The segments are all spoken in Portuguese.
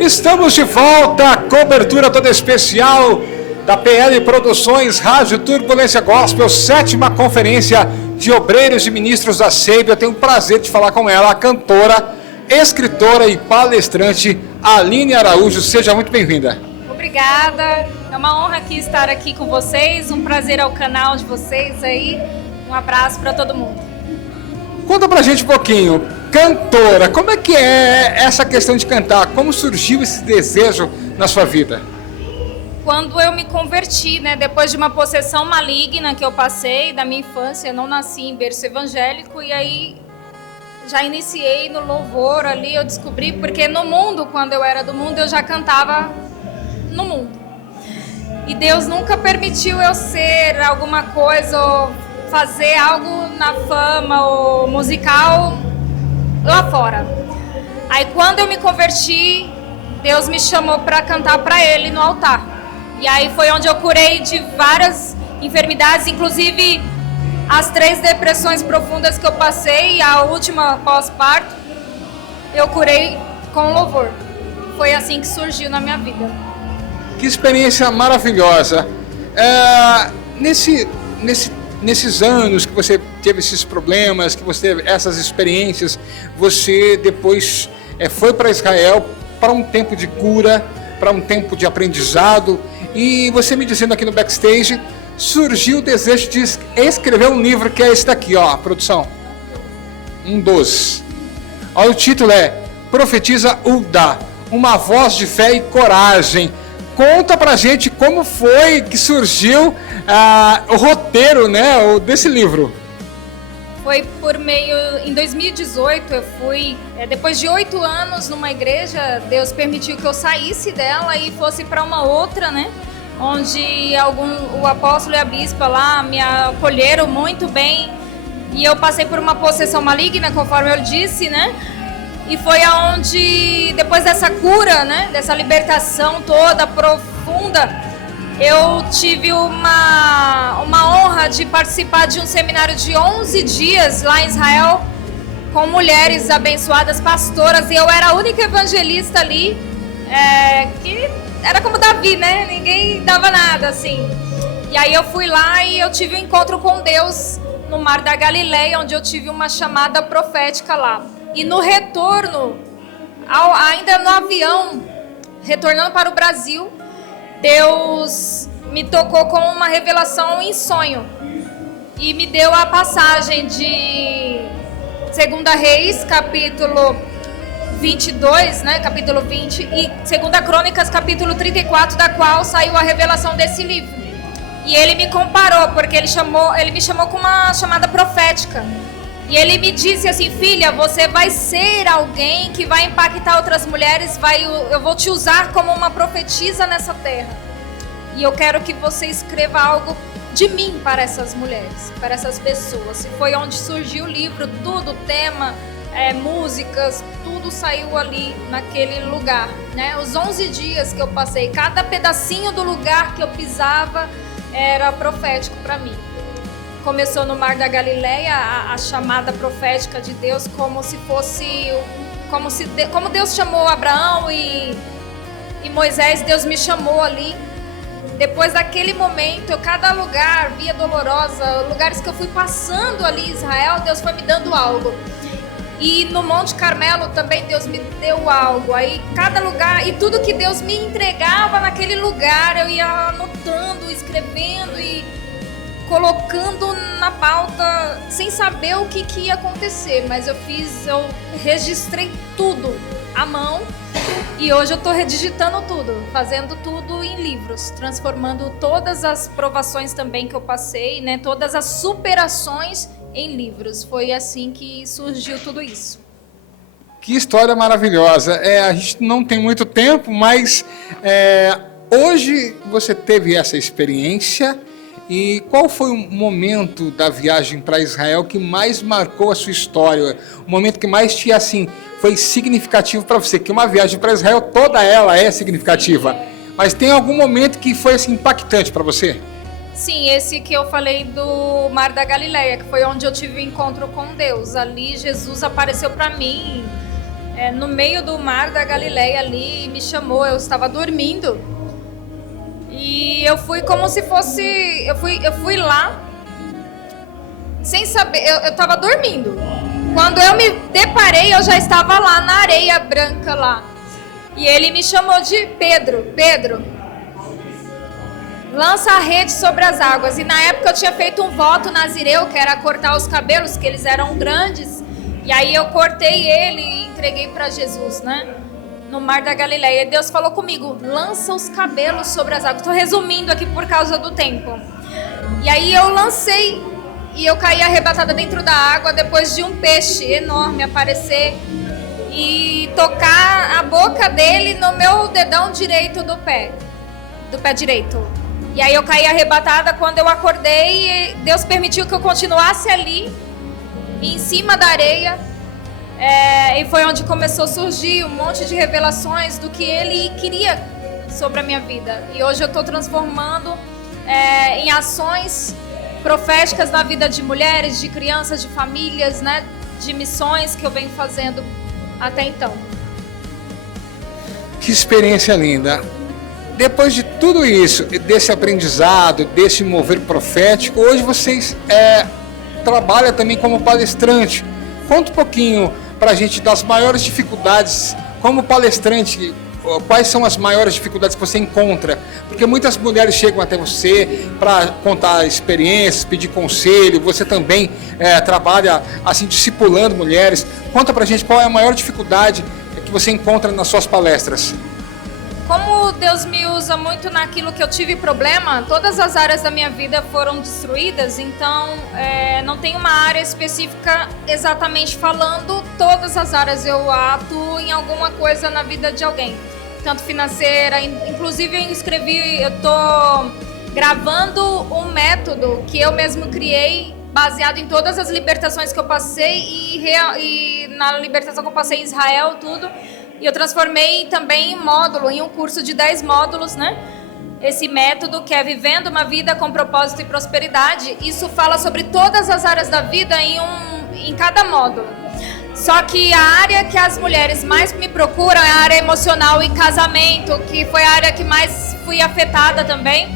Estamos de volta, cobertura toda especial da PL Produções, Rádio Turbulência Gospel, 7ª Conferência de Obreiros e Ministros da SEIB. Eu tenho o prazer de falar com ela, a cantora, escritora e palestrante Aline Araújo. Seja muito bem-vinda. Obrigada, é uma honra estar aqui com vocês, um prazer ao canal de vocês aí, um abraço para todo mundo. Conta pra gente um pouquinho, cantora, como é que é essa questão de cantar? Como surgiu esse desejo na sua vida? Quando eu me converti, depois de uma possessão maligna que eu passei da minha infância, eu não nasci em berço evangélico, e aí já iniciei no louvor ali, eu descobri, porque no mundo, quando eu era do mundo, eu já cantava no mundo. E Deus nunca permitiu eu ser alguma coisa ou fazer algo na fama ou musical lá fora. Aí quando eu me converti, Deus me chamou para cantar para Ele no altar. E aí foi onde eu curei de várias enfermidades, inclusive as 3 depressões profundas que eu passei, a última pós-parto, eu curei com louvor. Foi assim que surgiu na minha vida. Que experiência maravilhosa. Nesses anos que você teve esses problemas, que você teve essas experiências, você depois foi para Israel para um tempo de cura, para um tempo de aprendizado, e você me dizendo aqui no backstage, surgiu o desejo de escrever um livro, que é esse daqui, ó, a produção. Um dos. Olha, o título é Profetiza Uldá, uma voz de fé e coragem. Conta pra gente como foi que surgiu o roteiro, desse livro. Foi em 2018, eu fui, depois de 8 anos numa igreja, Deus permitiu que eu saísse dela e fosse para uma outra, onde o apóstolo e a bispa lá me acolheram muito bem, e eu passei por uma possessão maligna, conforme eu disse, E foi aonde, depois dessa cura, dessa libertação toda profunda, eu tive uma honra de participar de um seminário de 11 dias lá em Israel, com mulheres abençoadas, pastoras, e eu era a única evangelista ali, que era como Davi, Ninguém dava nada, assim. E aí eu fui lá e eu tive um encontro com Deus no Mar da Galileia, onde eu tive uma chamada profética lá. E no retorno, ainda no avião, retornando para o Brasil, Deus me tocou com uma revelação em sonho. E me deu a passagem de 2 Reis, capítulo 22, capítulo 20, e 2 Crônicas, capítulo 34, da qual saiu a revelação desse livro. E ele me comparou, porque ele me chamou com uma chamada profética. E ele me disse assim: filha, você vai ser alguém que vai impactar outras mulheres, eu vou te usar como uma profetisa nessa terra. E eu quero que você escreva algo de mim para essas mulheres, para essas pessoas. E foi onde surgiu o livro, tudo, tema, músicas, tudo saiu ali naquele lugar. Os 11 dias que eu passei, cada pedacinho do lugar que eu pisava era profético para mim. Começou no Mar da Galileia, a chamada profética de Deus, como Deus chamou Abraão e Moisés, Deus me chamou ali. Depois daquele momento, cada lugar, Via Dolorosa, lugares que eu fui passando ali em Israel, Deus foi me dando algo. E no Monte Carmelo também Deus me deu algo. Aí cada lugar, e tudo que Deus me entregava naquele lugar, eu ia anotando, escrevendo e colocando na pauta sem saber o que ia acontecer, mas eu registrei tudo à mão, e hoje eu estou redigitando tudo, fazendo tudo em livros, transformando todas as provações também que eu passei, todas as superações em livros. Foi assim que surgiu tudo isso. Que história maravilhosa. A gente não tem muito tempo, mas hoje você teve essa experiência. E qual foi o momento da viagem para Israel que mais marcou a sua história? O momento que mais foi significativo para você? Que uma viagem para Israel, toda ela é significativa. Mas tem algum momento que foi impactante para você? Sim, esse que eu falei do Mar da Galileia, que foi onde eu tive o encontro com Deus. Ali Jesus apareceu para mim no meio do mar da Galileia ali e me chamou. Eu estava dormindo e eu fui como se fosse... Eu fui lá sem saber... Eu estava dormindo. Quando eu me deparei, eu já estava lá na areia branca lá. E ele me chamou de Pedro. Pedro, lança a rede sobre as águas. E na época eu tinha feito um voto nazireu, que era cortar os cabelos, que eles eram grandes. E aí eu cortei ele e entreguei para Jesus, né? No mar da Galileia. E Deus falou comigo, lança os cabelos sobre as águas. Estou resumindo aqui por causa do tempo. E aí eu lancei e eu caí arrebatada dentro da água depois de um peixe enorme aparecer e tocar a boca dele no meu dedão direito do pé direito. E aí eu caí arrebatada. Quando eu acordei, Deus permitiu que eu continuasse ali, em cima da areia, e foi onde começou a surgir um monte de revelações do que Ele queria sobre a minha vida. E hoje eu estou transformando em ações proféticas na vida de mulheres, de crianças, de famílias, né, de missões que eu venho fazendo até então. Que experiência linda! Depois de tudo isso, desse aprendizado, desse mover profético, hoje vocês trabalham também como palestrante. Conta um pouquinho para a gente das maiores dificuldades como palestrante. Quais são as maiores dificuldades que você encontra? Porque muitas mulheres chegam até você para contar experiências, pedir conselho. Você também trabalha assim discipulando mulheres. Conta para a gente qual é a maior dificuldade que você encontra nas suas palestras. Como Deus me usa muito naquilo que eu tive problema, todas as áreas da minha vida foram destruídas, então não tem uma área específica exatamente falando, todas as áreas eu atuo em alguma coisa na vida de alguém, tanto financeira, inclusive eu estou gravando um método que eu mesmo criei, baseado em todas as libertações que eu passei e na libertação que eu passei em Israel, tudo. E eu transformei também em módulo, em um curso de 10 módulos, né? Esse método que é Vivendo uma Vida com Propósito e Prosperidade. Isso fala sobre todas as áreas da vida em cada módulo. Só que a área que as mulheres mais me procuram é a área emocional e casamento, que foi a área que mais fui afetada também.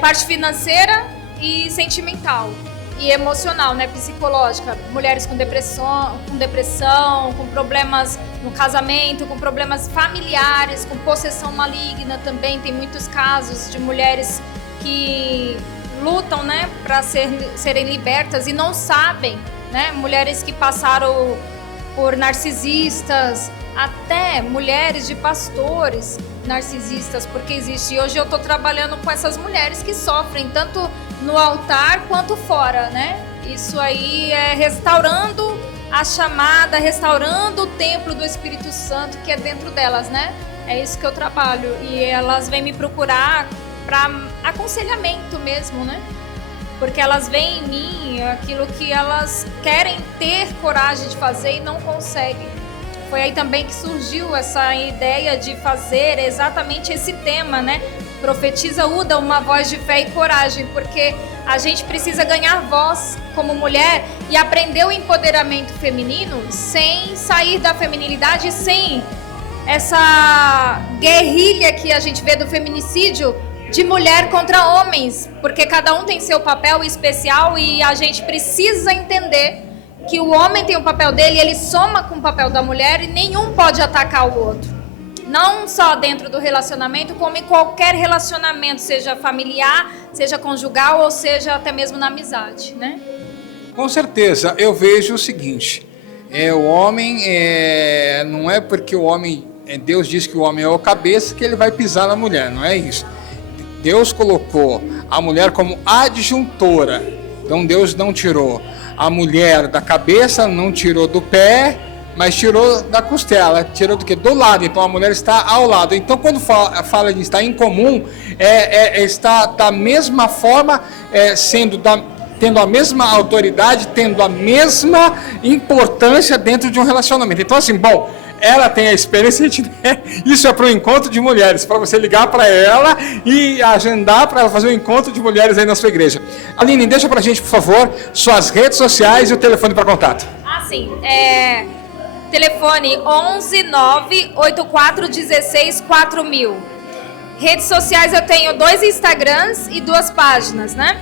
Parte financeira e sentimental. E emocional, né, psicológica, mulheres com depressão, com problemas no casamento, com problemas familiares, com possessão maligna também. Tem muitos casos de mulheres que lutam, né, para serem libertas e não sabem, né, mulheres que passaram por narcisistas, até mulheres de pastores narcisistas, porque existe. E hoje eu estou trabalhando com essas mulheres que sofrem tanto no altar quanto fora, né? Isso aí é restaurando a chamada, restaurando o templo do Espírito Santo que é dentro delas, né? É isso que eu trabalho. E elas vêm me procurar para aconselhamento mesmo, né? Porque elas veem em mim aquilo que elas querem ter coragem de fazer e não conseguem. Foi aí também que surgiu essa ideia de fazer exatamente esse tema, né? Profetiza Uda, uma voz de fé e coragem, porque a gente precisa ganhar voz como mulher e aprender o empoderamento feminino sem sair da feminilidade, sem essa guerrilha que a gente vê do feminicídio de mulher contra homens, porque cada um tem seu papel especial e a gente precisa entender que o homem tem o papel dele, ele soma com o papel da mulher e nenhum pode atacar o outro. Não só dentro do relacionamento, como em qualquer relacionamento, seja familiar, seja conjugal ou seja até mesmo na amizade, né? Com certeza, eu vejo o seguinte, o homem, não é porque o homem, Deus diz que o homem é o cabeça que ele vai pisar na mulher, não é isso. Deus colocou a mulher como adjuntora, então Deus não tirou a mulher da cabeça, não tirou do pé, mas tirou da costela, tirou do quê? Do lado, então a mulher está ao lado. Então quando fala de estar em comum, está da mesma forma, tendo a mesma autoridade, tendo a mesma importância dentro de um relacionamento. Então assim, bom, ela tem a experiência, isso é para o encontro de mulheres, para você ligar para ela e agendar para ela fazer um encontro de mulheres aí na sua igreja. Aline, deixa para a gente, por favor, suas redes sociais e o telefone para contato. Sim. Telefone 11 98416 4000. Redes sociais eu tenho 2 Instagrams e 2 páginas, né?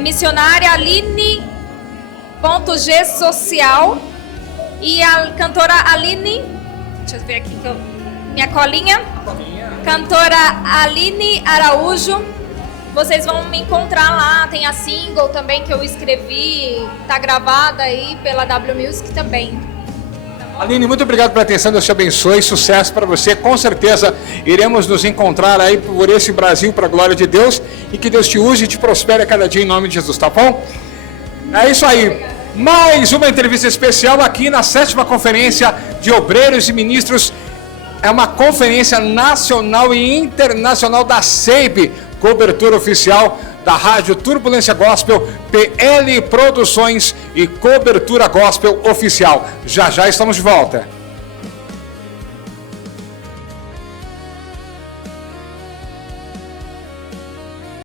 Missionária Aline.gsocial e a cantora Aline, deixa eu ver aqui minha colinha. Cantora Aline Araújo. Vocês vão me encontrar lá, tem a single também que eu escrevi, tá gravada aí pela W Music também. Aline, muito obrigado pela atenção, Deus te abençoe, sucesso para você, com certeza iremos nos encontrar aí por esse Brasil, para a glória de Deus, e que Deus te use e te prospere a cada dia em nome de Jesus, tá bom? É isso aí, mais uma entrevista especial aqui na 7ª Conferência de Obreiros e Ministros, é uma conferência nacional e internacional da SEIB, cobertura oficial da Rádio Turbulência Gospel, PL Produções e cobertura gospel oficial. Já já estamos de volta.